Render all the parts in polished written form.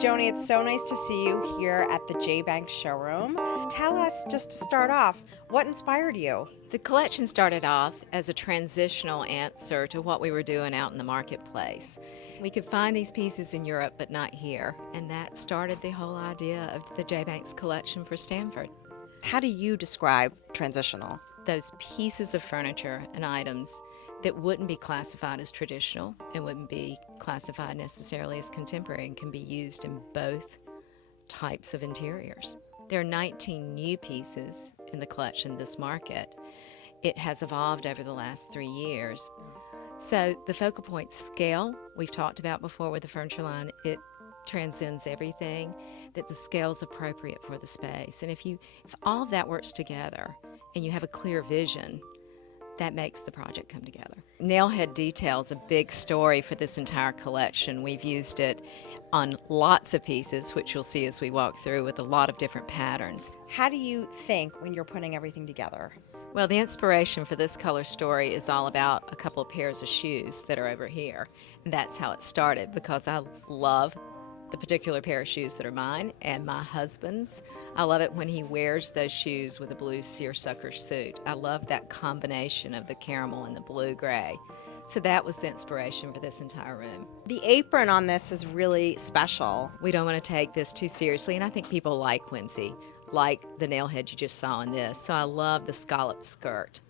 Joni, it's so nice to see you here at the J-Bank showroom. Tell us, just to start off, what inspired you? The collection started off as a transitional answer to what we were doing out in the marketplace. We could find these pieces in Europe, but not here, and that started the whole idea of the J-Bank's collection for Stanford. How do you describe transitional? Those pieces of furniture and items that wouldn't be classified as traditional and wouldn't be classified necessarily as contemporary and can be used in both types of interiors. There are 19 new pieces in the collection this market. It has evolved over the last 3 years. So the focal point scale we've talked about before with the furniture line, it transcends everything, that the scale's appropriate for the space. And if all of that works together and you have a clear vision, that makes the project come together. Nailhead detail's a big story for this entire collection. We've used it on lots of pieces, which you'll see as we walk through, with a lot of different patterns. How do you think when you're putting everything together? Well, the inspiration for this color story is all about a couple of pairs of shoes that are over here. And that's how it started, because I love the particular pair of shoes that are mine and my husband's. I love it when he wears those shoes with a blue seersucker suit. I love that combination of the caramel and the blue-gray. So that was the inspiration for this entire room. The apron on this is really special. We don't want to take this too seriously, and I think people like whimsy, like the nailhead you just saw in this. So I love the scalloped skirt.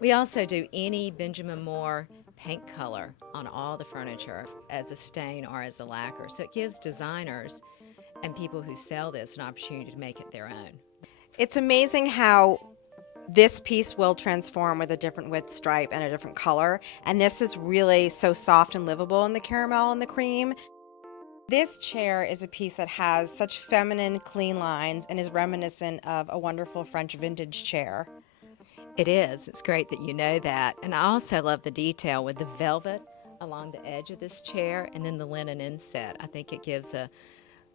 We also do any Benjamin Moore paint color on all the furniture as a stain or as a lacquer. So it gives designers and people who sell this an opportunity to make it their own. It's amazing how this piece will transform with a different width stripe and a different color. And this is really so soft and livable in the caramel and the cream. This chair is a piece that has such feminine, clean lines and is reminiscent of a wonderful French vintage chair. It is. It's great that you know that. And I also love the detail with the velvet along the edge of this chair and then the linen inset. I think it gives a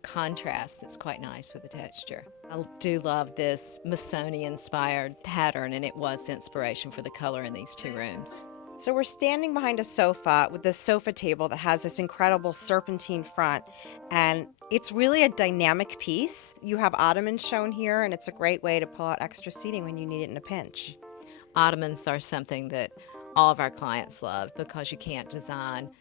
contrast that's quite nice with the texture. I do love this Missoni-inspired pattern, and it was the inspiration for the color in these two rooms. So we're standing behind a sofa with this sofa table that has this incredible serpentine front, and it's really a dynamic piece. You have ottomans shown here, and it's a great way to pull out extra seating when you need it in a pinch. Ottomans are something that all of our clients love because you can't design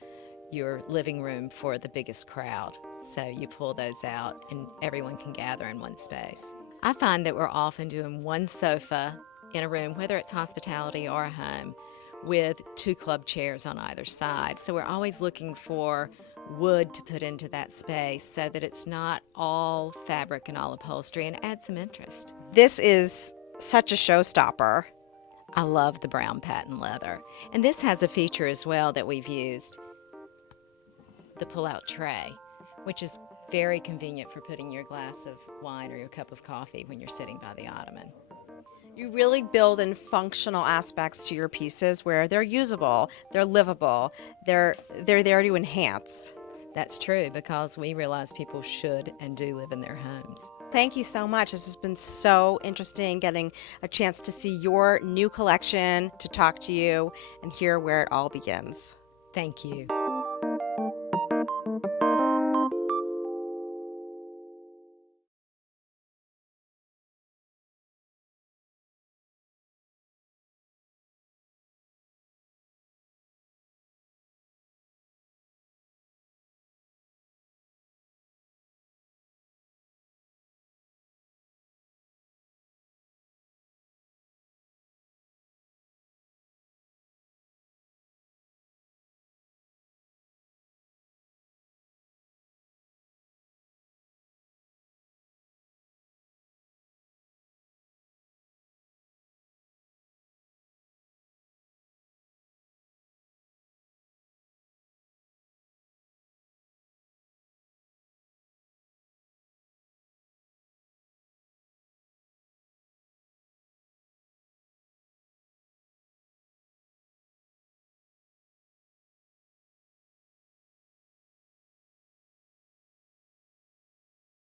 your living room for the biggest crowd. So you pull those out and everyone can gather in one space. I find that we're often doing one sofa in a room, whether it's hospitality or a home, with 2 club chairs on either side. So we're always looking for wood to put into that space so that it's not all fabric and all upholstery, and add some interest. This is such a showstopper. I love the brown patent leather. And this has a feature as well that we've used, the pull-out tray, which is very convenient for putting your glass of wine or your cup of coffee when you're sitting by the ottoman. You really build in functional aspects to your pieces where they're usable, they're livable, they're there to enhance. That's true, because we realize people should and do live in their homes. Thank you so much. This has been so interesting, getting a chance to see your new collection, to talk to you, and hear where it all begins. Thank you.